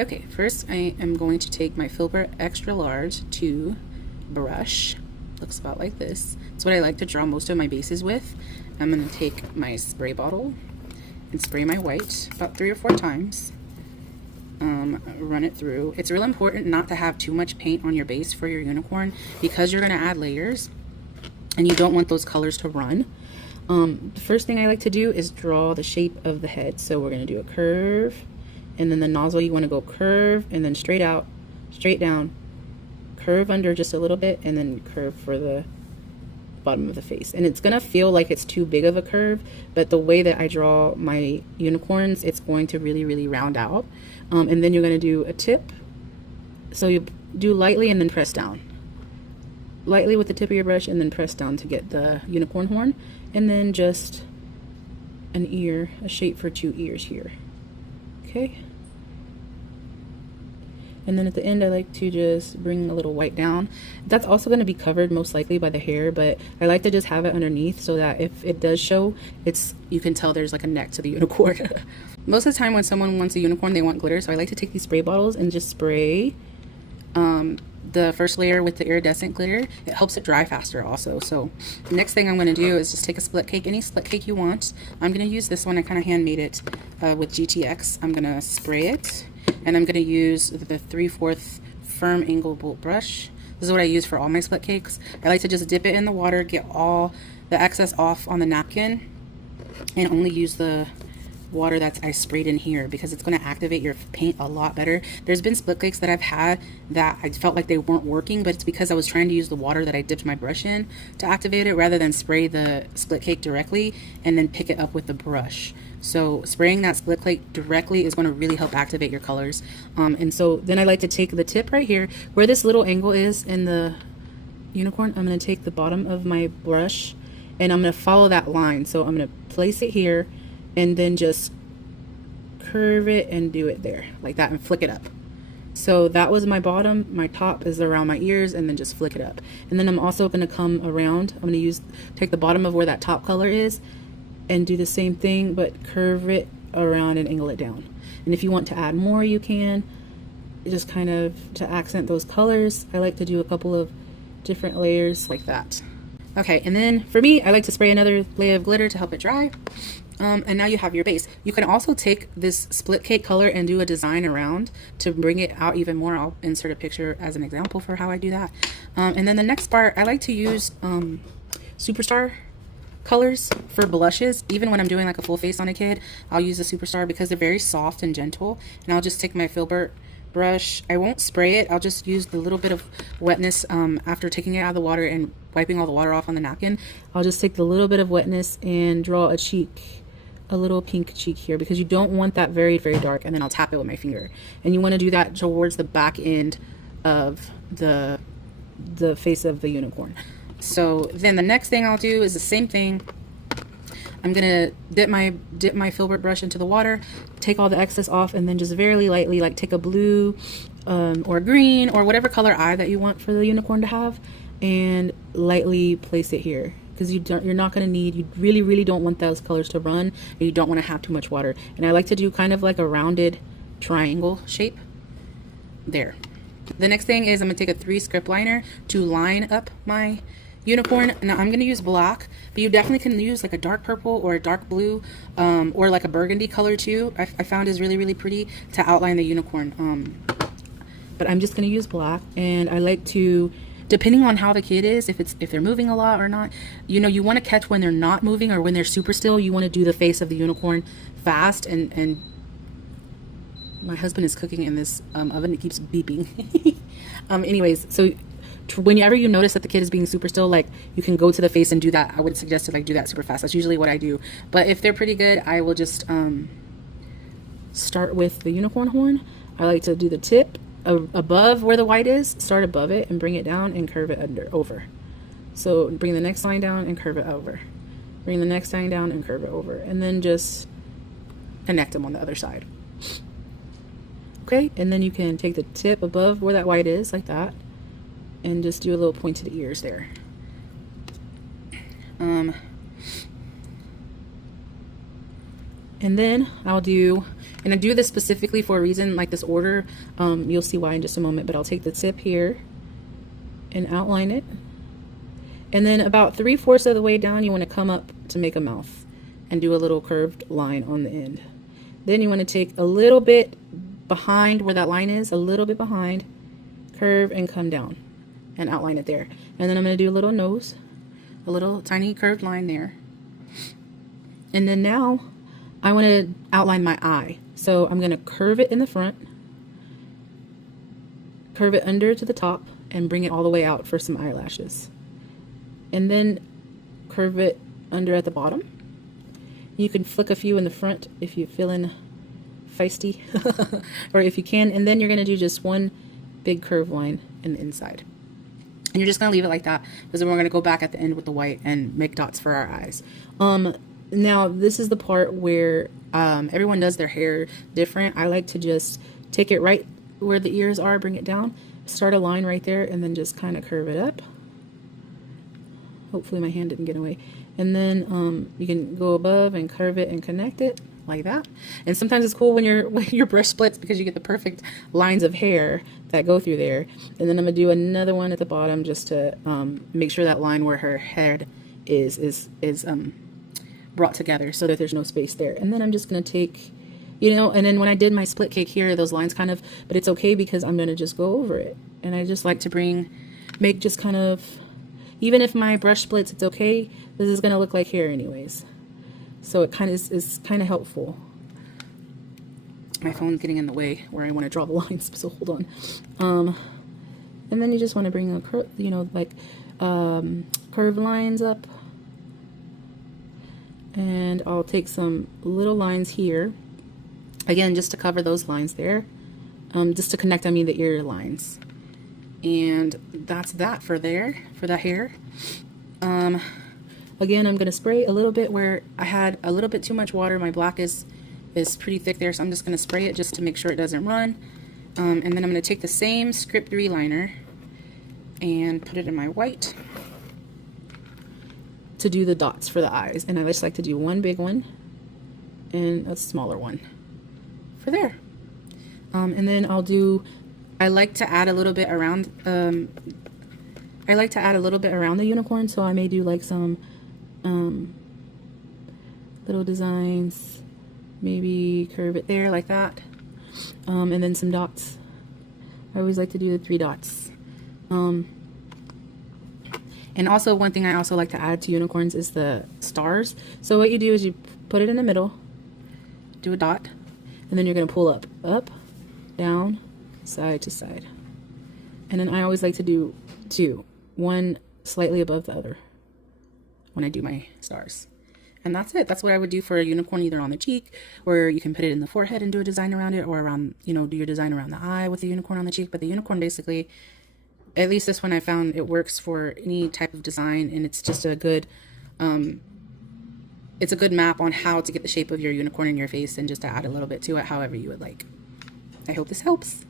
Okay, first I am going to take my Filbert Extra Large 2 brush. Looks about like this. It's what I like to draw most of my bases with. I'm going to take my spray bottle and spray my white about 3 or 4 times. Run it through. It's real important not to have too much paint on your base for your unicorn because you're going to add layers and you don't want those colors to run. The first thing I like to do is draw the shape of the head. So we're going to do a curve, and then the nozzle you want to go curve and then straight out, straight down, curve under just a little bit, and then curve for the bottom of the face. And it's gonna feel like it's too big of a curve, but the way that I draw my unicorns, it's going to really round out. And then you're gonna do a tip. So you do lightly and then press down. Lightly with the tip of your brush and then press down to get the unicorn horn. And then just an ear, a shape for 2 ears here. Okay. And then at the end I like to just bring a little white down. That's also going to be covered most likely by the hair, but I like to just have it underneath so that if it does show, you can tell there's like a neck to the unicorn. Most of the time when someone wants a unicorn, they want glitter, so I like to take these spray bottles and just spray the first layer with the iridescent glitter. It helps it dry faster also. So the next thing I'm going to do is just take a split cake, any split cake you want. I'm going to use this one. I kind of handmade it with GTX. I'm going to spray it, and I'm going to use the 3/4 firm angle bolt brush. This is what I use for all my split cakes. I like to just dip it in the water, get all the excess off on the napkin, and only use the water that I sprayed in here because it's going to activate your paint a lot better. There's been split cakes that I've had that I felt like they weren't working, but it's because I was trying to use the water that I dipped my brush in to activate it rather than spray the split cake directly and then pick it up with the brush. So spraying that split cake directly is going to really help activate your colors. And so then I like to take the tip right here where this little angle is in the unicorn. I'm going to take the bottom of my brush and I'm going to follow that line. So I'm going to place it here and then just curve it and do it there like that and flick it up. So that was my bottom. My top is around my ears, and then just flick it up. And then I'm also going to come around. I'm going to take the bottom of where that top color is and do the same thing, but curve it around and angle it down. And if you want to add more, you can. Just kind of to accent those colors, I like to do a couple of different layers like that. Okay, and then for me, I like to spray another layer of glitter to help it dry. And now you have your base. You can also take this split cake color and do a design around to bring it out even more. I'll insert a picture as an example for how I do that. And then the next part, I like to use Superstar colors for blushes. Even when I'm doing like a full face on a kid, I'll use a Superstar because they're very soft and gentle. And I'll just take my Filbert brush. I won't spray it. I'll just use the little bit of wetness after taking it out of the water and wiping all the water off on the napkin. I'll just take the little bit of wetness and draw a cheek, a little pink cheek here, because you don't want that very dark, and then I'll tap it with my finger. And you want to do that towards the back end of the face of the unicorn. So then the next thing I'll do is the same thing. I'm gonna dip my Filbert brush into the water, take all the excess off, and then just very lightly, like take a blue or green or whatever color eye that you want for the unicorn to have, and lightly place it here. Because you're not going to need, you really don't want those colors to run, and you don't want to have too much water. And I like to do kind of like a rounded triangle shape there. The next thing is I'm going to take a 3 script liner to line up my unicorn. Now I'm going to use black, but you definitely can use like a dark purple or a dark blue or like a burgundy color too. I found is really pretty to outline the unicorn. But I'm just going to use black, and I like to, depending on how the kid is, if they're moving a lot or not, you want to catch when they're not moving or when they're super still. You want to do the face of the unicorn fast. And my husband is cooking in this oven. It keeps beeping. Anyways, so whenever you notice that the kid is being super still, like, you can go to the face and do that. I would suggest to like do that super fast. That's usually what I do. But if they're pretty good, I will just start with the unicorn horn. I like to do the tip above where the white is, start above it and bring it down and curve it over. So bring the next line down and curve it over. Bring the next line down and curve it over. And then just connect them on the other side. Okay, and then you can take the tip above where that white is, like that, and just do a little point to the ears there. And then I'll do, And I do this specifically for a reason, like this order. You'll see why in just a moment, but I'll take the tip here and outline it. And then about 3/4 of the way down, you want to come up to make a mouth and do a little curved line on the end. Then you want to take a little bit behind where that line is, a little bit behind, curve and come down and outline it there. And then I'm going to do a little nose, a little tiny curved line there. And then now I want to outline my eye. So I'm going to curve it in the front, curve it under to the top, and bring it all the way out for some eyelashes. And then curve it under at the bottom. You can flick a few in the front if you're feeling feisty, or if you can. And then you're going to do just one big curve line in the inside. And you're just going to leave it like that, because then we're going to go back at the end with the white and make dots for our eyes. Now this is the part where everyone does their hair different. I like to just take it right where the ears are, bring it down, start a line right there, and then just kind of curve it up. Hopefully my hand didn't get away. And then you can go above and curve it and connect it like that. And sometimes it's cool when your brush splits, because you get the perfect lines of hair that go through there. And then I'm gonna do another one at the bottom just to make sure that line where her head is brought together so that there's no space there. And then I'm just gonna take, you know, and then when I did my split cake here, those lines kind of, but it's okay because I'm gonna just go over it. And I just like to make just kind of, even if my brush splits, it's okay. This is gonna look like hair anyways. So it kind of is kind of helpful. My phone's getting in the way where I want to draw the lines, so hold on. And then you just want to bring a curve, you know, like curved lines up. And I'll take some little lines here, again, just to cover those lines there, just to connect, I mean, the ear lines. And that's that for that hair. Again, I'm going to spray a little bit where I had a little bit too much water. My black is pretty thick there, so I'm just going to spray it just to make sure it doesn't run. And then I'm going to take the same script 3 liner and put it in my white to do the dots for the eyes. And I just like to do one big one and a smaller one for there. And then I like to add a little bit around the unicorn, so I may do like some little designs, maybe curve it there like that, and then some dots. I always like to do the 3 dots. And also one thing I also like to add to unicorns is the stars. So what you do is you put it in the middle, do a dot, and then you're going to pull up, down, side to side. And then I always like to do 2, one slightly above the other when I do my stars. And that's it. That's what I would do for a unicorn, either on the cheek, or you can put it in the forehead and do a design around it, or around, you know, do your design around the eye with the unicorn on the cheek. But the unicorn, basically, at least this one I found, it works for any type of design, and it's just a good map on how to get the shape of your unicorn in your face, and just to add a little bit to it however you would like. I hope this helps.